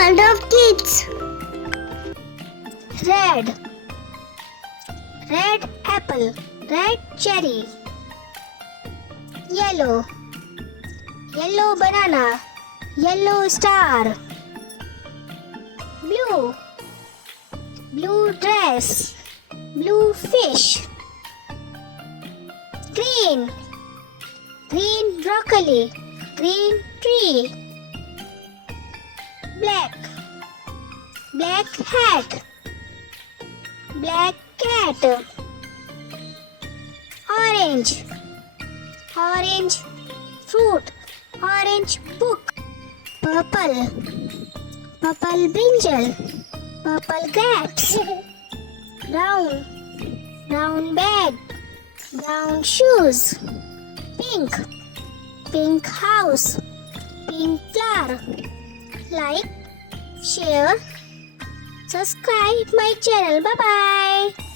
World of Kids. Red apple, red cherry. Yellow banana, yellow star. Blue dress, blue fish. Green broccoli, green tree. Black hat, black cat. Orange fruit, orange book. Purple brinjal, purple grapes. Brown bag, brown shoes. Pink house, pink flower. Like, share, subscribe my channel. Bye bye.